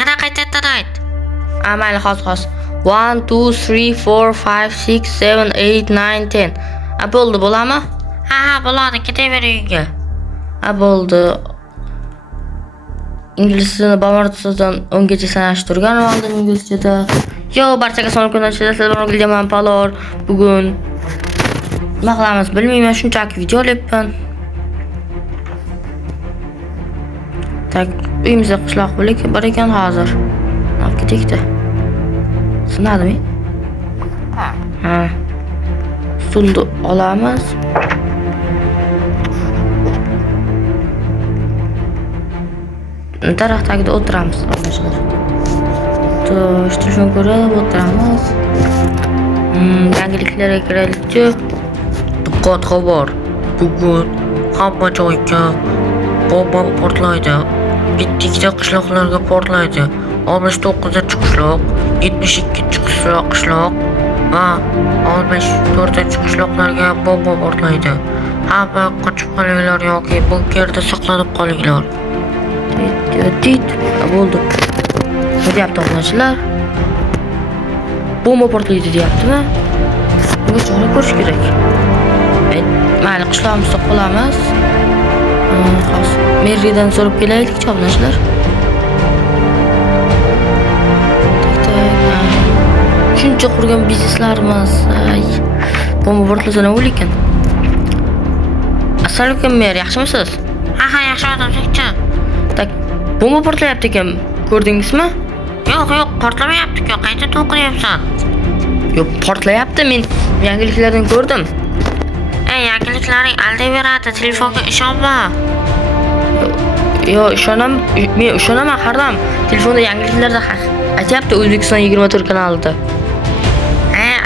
Yana qaytadan ayt. Mayli, hozir. 1 2 3 4 5 6 7 8 9 10. Bo'ldi, bo'ladimi? Ha, bo'ladi, ketaver uyga. Bo'ldi. İngliz tilini bamartsadan 10gacha sanash turgan oldin inglizchada. Yo, barchaga salom kunlar, sizlar bilan men Palor. Bugun nima qilamiz bilmayman, shunchaki video olyapman. Tak, uyimizda qishloq bo'lik bor ekan hozir. Olib ketakda. Sinadimi? Ha. Stulni olamiz. Daraxt tagida o'tiramiz arkadaşlar. Telefon ko'rib o'tiramiz. Yangiliklarga kiraylikchi. Diqqat xabar. Bugun hamma joyga bomba portlaydi. Bitta qishloqlarga portlaydi. 69-qishloq, 72-qishloq va 64-qishloqlarga bomba portlaydi. Hamma qochib qolinglar yoki bunkerda saqlanib qolinglar. Bo'ldi. Ne deyapti oqlashlar? Bomba portlaydi deyaptimi? Bunga chora ko'rish kerak. Mayli, qishlog'imizda qolamiz. Hozir meriyadan so'rab kelaylik, chopnashlar. Shuncha qurgan bizneslarimiz. Bomba portlasa nima bo'lar ekan? Assalomu alaykum, mer, yaxshimisiz? Ha, yaxshiman, sekchi. Tak, bomba portlayapti ekan. Ko'rdingizmi? Yo'q, portlamayapti-ku. Qayta to'qiryapsan. Yo'q, portlayapti. Men yangiliklardan ko'rdim. Yangiliklarning aldayveradi. Telefonga ishonma. Yo'q, men ishonaman, harom. Telefonda yangiliklarda aytyapti O'zbekiston 24 kanalida.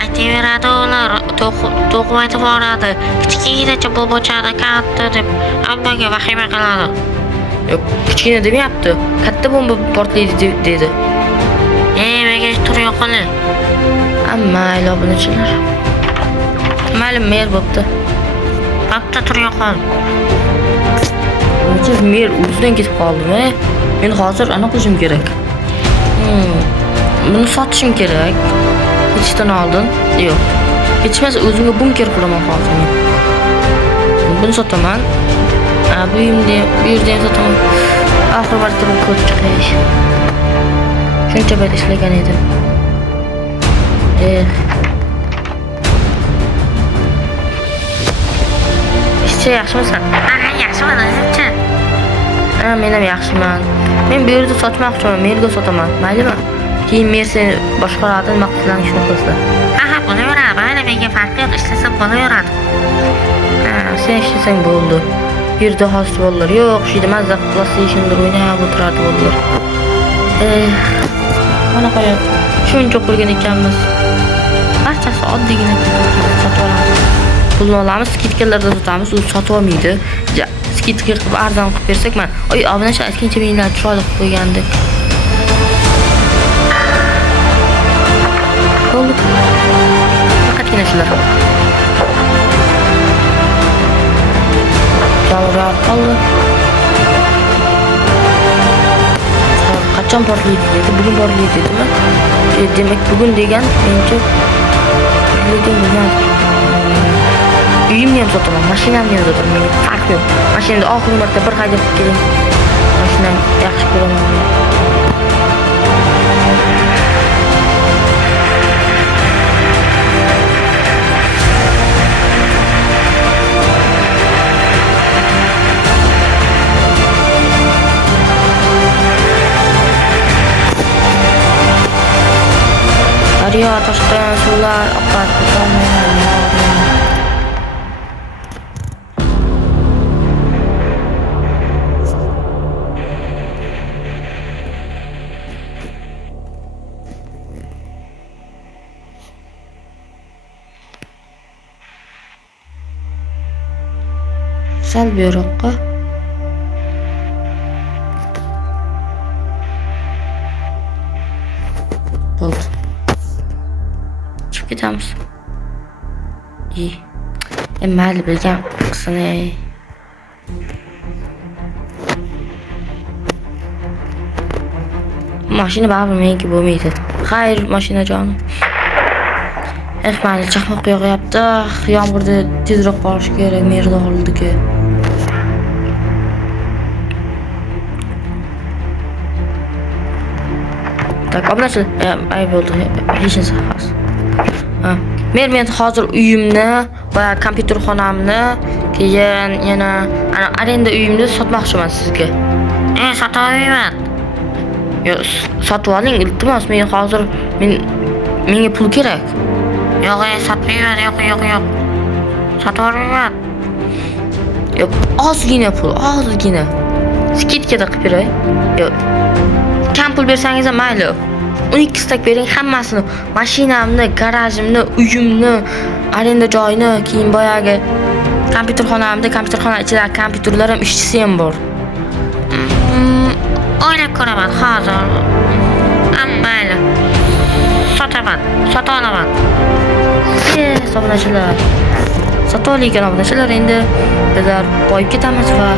Aytaveradi ular. To'qib aytib boradi. Kichkinacha bobochani katta deb hammaga vahima qiladi. Yo'q, kichkina demayapti. Katta bomba portlaydi dedi. Menga tur yo'qoli. Mayli, obunachilar. Mayli, mer bo'pti. Bo'pti, tur yo'qol. Necha mer o'zidan ketib qoldimi? Men hozir ana qilishim kerak. Buni sotishim kerak. Ketishdan oldin. Yo'q. Ketishmasa o'zimga bunker quraman hozir. Buni sotaman. Bu yerda ham sotaman. Oxir vaqtda bir ko'rib chiqish. Shuncha payt ishlagan edim. Ishchi yaxshimisan? Yaxshiman, o'zingchi? Men ham yaxshiman. Men bu yerda sotmoqchiman, merga sotaman. Maylimi? Keyin mer seni boshqaradi, maqsadlarni shuni qilsa. Bo'laveradi. Mayli, menga farqi yo'q, ishlasam bo'laveradi. Sen ishlasang bo'ldi. Bu yerda hozir bolalar yo'q, shu yerda mazza PlayStation'da o'ynab o'tiradi bolalar. Mana qo'yib, shuncha qurgan ekanmiz. Barchasi oddiygina sotib olamiz. Pulni olamiz, skidkalarda sotamiz, u sotib olmaydi. Skidka qilib arzon qilib bersak, mana, obunachi aytgancha menlar chiroyli qilib qo'ygandi. Bo'ldi. Faqatgina shular. Javrar qoldi. Qachon portlaydi dedi? Bugun portlaydi dedimi? Demak, bugun degan mencha degan. Uyimni ham sotaman, mashinamni ham sotaman. Menga farqi yo'q. Mashinada oxirgi marta bir haydab keling. Mashinani yaxshi ko'raman. Daryo toshdan suvlar oqib ketolmaydi. Sal buyoqqa. Bo'ldi. Chiqib ketamiz. Mayli, bilgan qisini. Mashina baribir meniki bo'lmaydi. Xayr, mashina jonim. Mayli, chaqmoq yog'yapti. Yomg'irda tezroq borish kerak, merda oldi-ku. Tak, obunachilar, ay bo'ldi. Hech narsa xos. Men hozir uyimni va kompyuter xonamni, keyin yana ana arenda uyimni sotmoqchiman sizga. Sota olmayman. Yo, sotib oling, iltimos. Men hozir menga pul kerak. Yo'q, sotmayman. Yo'q. Sota olmayman. Yo'q, ozgina pul, ozgina. Skidkada qilib beray. Yo'q. Kam pul bersangiz ham mayli. 12 stak bering hammasini. Mashinamni, garajimni, uyimni, arenda joyini, keyin boyagi kompyuter xonamda, kompyuter xona ichida kompyuterlar ham, ishchisi ham bor. O'ylab ko'raman hozir. Mayli. Sota olaman. Obunachilar. Sota olgan obunachilar, endi bizlar boyib ketamiz va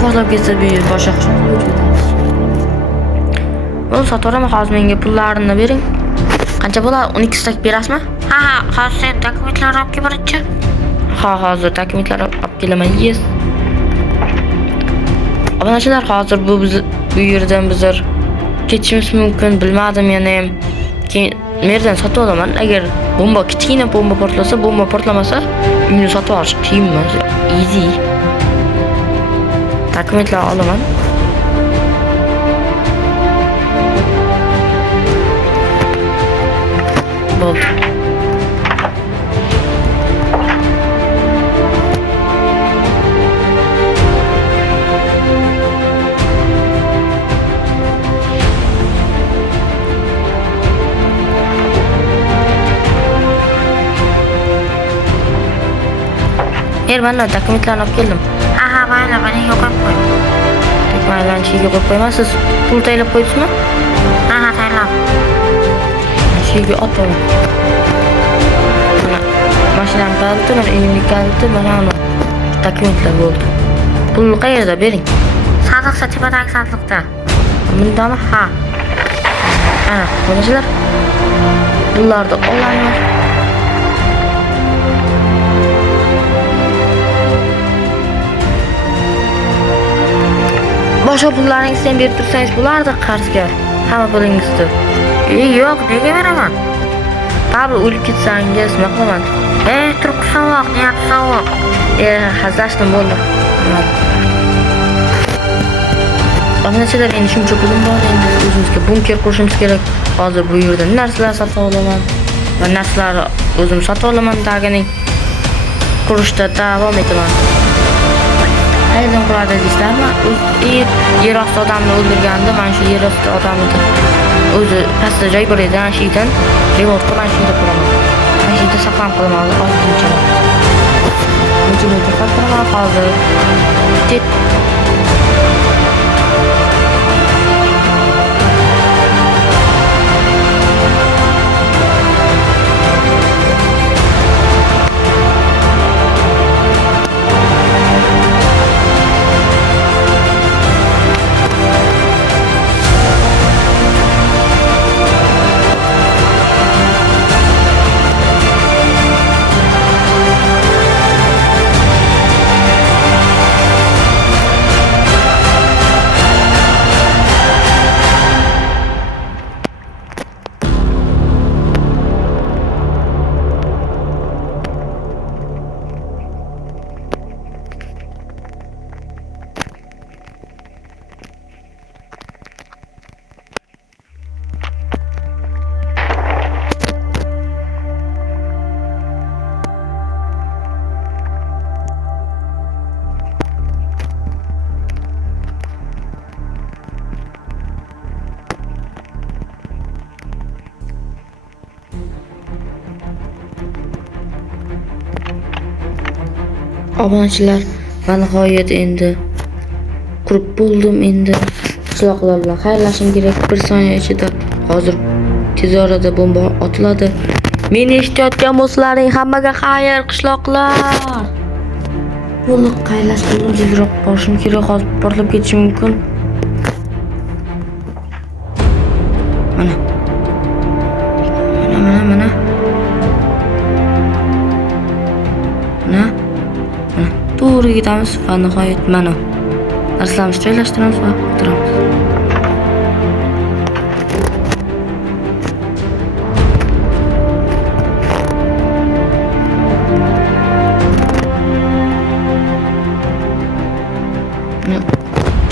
bozorga ketsa boshqa ketamiz. Bo'l, sotaman, hozir menga pullarini bering. Qancha bo'ladi? 12 stak berasizmi? Ha, hozir sen dokumentlarni olib kel birinchi. Ha, hozir dokumentlarni olib kelaman. Yes. Obunachilar, hozir bu yerdan bizlar ketishimiz mumkin, bilmadim yana ham. Keyin merdan sotib olaman. Agar kichkina bomba portlamasa, uyni sotib olish qiyin emas. Easy. Dokumentlarni olaman. Bo'ldi. Mana dokumentlarni olib keldim. Ha, mayli, meni yo'qib qo'y. Mayli, chiga qo'yib qo'ymaysiz. Pul tayinlab qo'ydingizmi? Ha, tayinlab. Chiga otdim. Mana mashinam kaliti, mana uyimni kaliti, mana dokumentlar bo'ldi. Pul qayerda bering? Sandiqda, tepadagi sandiqda. Bundami? Ha. Ana, obunachilar. Pullarni olamiz. Boshqa pullaringizni ham berib tursangiz bo'lardi qarzga. Hamma pulingizni. Yo'q, nega beraman? Baribir o'lib ketsangiz nima qilaman? Turib sovuq, niyat sovuq. Hazillashdim, bo'ldi. Obunachilar, endi shuncha pulim bor, endi o'zimizga bunker qurishimiz kerak. Hozir bu yerda narsalar sotib olaman va narsalarni o'zim sotib olaman, dagining qurishda davom etaman. Qayerdan quradi deysizlarmi? Yer osti odamni o'ldirganda, mana shu yer osti odamni o'zi pastda joy bor edi, ana shu yerdan remont qilib, mana shu yerda quraman. Mana shu yerda saqlanib qolaman ozgincha. Buncha qilib hozir. Obunachilar, va nihoyat endi qurib bo'ldim. Endi qishloqlar bilan xayrlashim kerak. Bir soniya ichida hozir tez orada bomba otiladi. Meni eshitayotgan bo'lsalaring hammaga xayr qishloqlar. Bo'ldi, xayrlash bo'ldim. Tezroq borishim kerak, hozir portlab ketishi mumkin. uyga ketamiz va nihoyat mana narsalarimizni joylashtiramiz va o'tiramiz.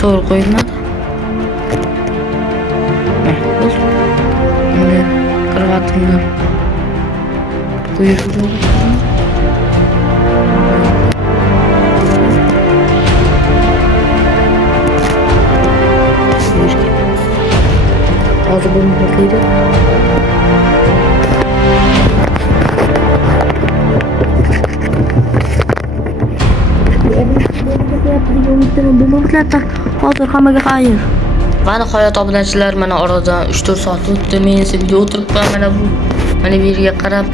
To'g'ri qo'yilmadi. Endi kravatimni qo'yib hozir buni boshlaydi. Hozir hammaga xayr. Va nihoyat obunachilar, mana oradan 3-4 soat o'tdi. Men esa video o'tiribman. Mana bu yerga qarab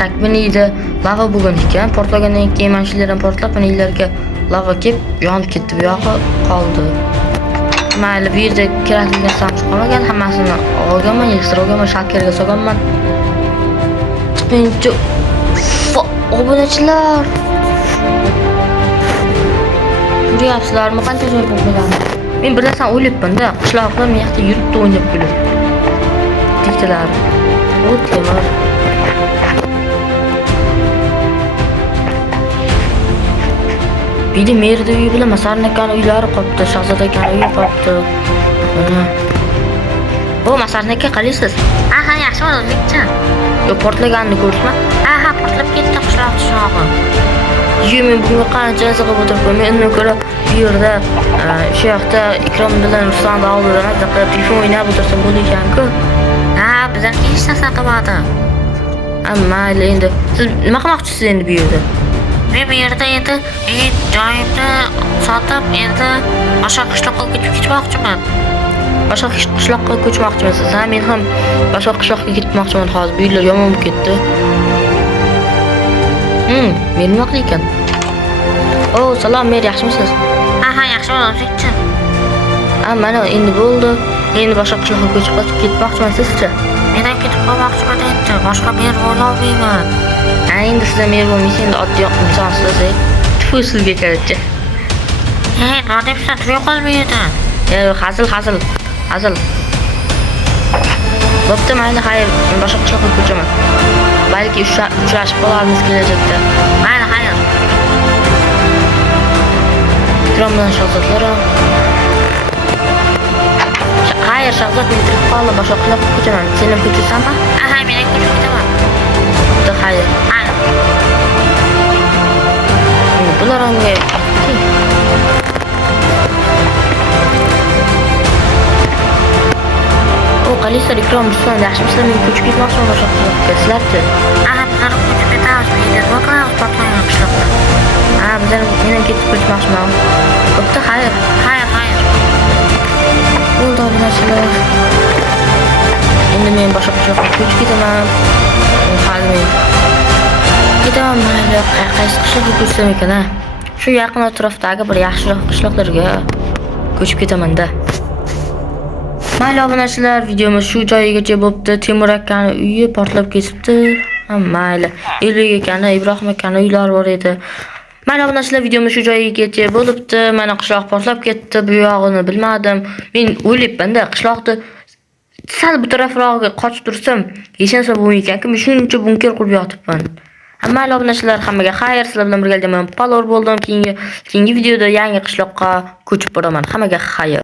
takminida lava bo'lgan ekan. Portlagandan keyin mana shu yerdan portlab, mana yerlarga lava kelib yonib ketdi. Bu yog'i qoldi. Mayli, bu yerda kerakli narsam qolmagan, hammasini olganman, ekstra olganman, shalkerga solganman. Birinchi obunachilar. Ko'ryapsizlarmi, qancha joy bo'lgan? Men bir narsani o'ylabman-da, qishloqda men yoqda yuribdi o'ynab kulib. Diktalar. O temir. Bidi merda uyi bilan Masarnakan uylari qopti, Shahzodakan uyi qopti. Mana. Bu Masarnaka qalaysiz? Aha, yaxshi bo'ldi-chi. Yo, portlaganini ko'rdingmi? Aha, portlab ketdi qishloq tushog'i. Men bunga qancha qilib o'tiribman. Men undan ko'ra bu yerda shu yoqda Ikrom bilan Ruslanni oldida telefon o'ynab o'tirsam bo'ladi ekan-ku. Ha, bizlar hech narsa qilmadi. Mayli, endi siz nima qilmoqchisiz endi bu yerda? Men bu yerda endi joyimni sotib, endi boshqa qishloqqa ketmoqchiman. Boshqa qishloqqa ko'chmoqchimisiz? Ha, men ham boshqa qishloqqa ketmoqchiman hozir. Bu yerlar yomon bo'lib ketdi. Men nima qilar ekan? Salom, mer, yaxshimisiz? Aha, yaxshi bo'ldi-chi. Mana endi bo'ldi. Endi boshqa qishloqqa ko'chib ketmoqchiman, sizchi? Men ham ketib qolmoqchiman endi. Boshqa mer bo'la olmayman. Endi siz mer bo'lmaysiz, endi oddiy insonsiz. Tfu, sizga kerakchi. Nima debsan, tuya qolmaydi. Hazil. Bo'pti, mayli, xayr. Men boshqa qishloqqa ko'chaman. Balki uchrashib qolarmiz kelajakda. Mayli, xayr. Ikrom bilan Shahzodlar. Xayr, Shahzod, men tirik qoldim, boshqa qishloqqa ko'chaman. Sen ham ko'chasanmi? Aha, men ham ko'chib ketaman. Bo'pti, xayr. Bular hamga qalaysiz, Ikrom, Ruslan, yaxshimisizlar? Men ko'chib ketmoqchiman boshqa qishloqqa. Sizlarchi? Aha, bizlar ko'chib ketamiz. Nima qilamiz portlagan qishloqda? Men ham ketib ko'chmoqchiman. Bo'pti, xayr. Bo'ldi, obunachilar. Endi men boshqa qishloqqa ko'chib ketaman. Ketaman, mayli, qaysi qishloqqa ko'chsam ekan, ha? Shu yaqin atrofdagi bir yaxshiroq qishloqlarga ko'chib ketaman-da. Mayli, obunachilar, videomiz shu joyigacha bo'pti. Temur akani uyi portlab ketibdi. Mayli. Elbek akani, Ibrohim akani uylari bor edi. Mayli, obunachilar, videomiz shu joyigacha bo'libdi. Mana qishloq portlab ketdi. Bu yog'ini bilmadim. Men o'ylabman-da, qishloqda sal bu tarafroqqa qochib tursam, hech narsa bo'lmaydi-ku. Men shuncha bunker qurib yotibman. Mayli, obunachilar, hammaga xayr. Sizlar bilan birgalikda men Palor bo'ldim. Keyingi videoda yangi qishloqqa ko'chib boraman. Hammaga xayr.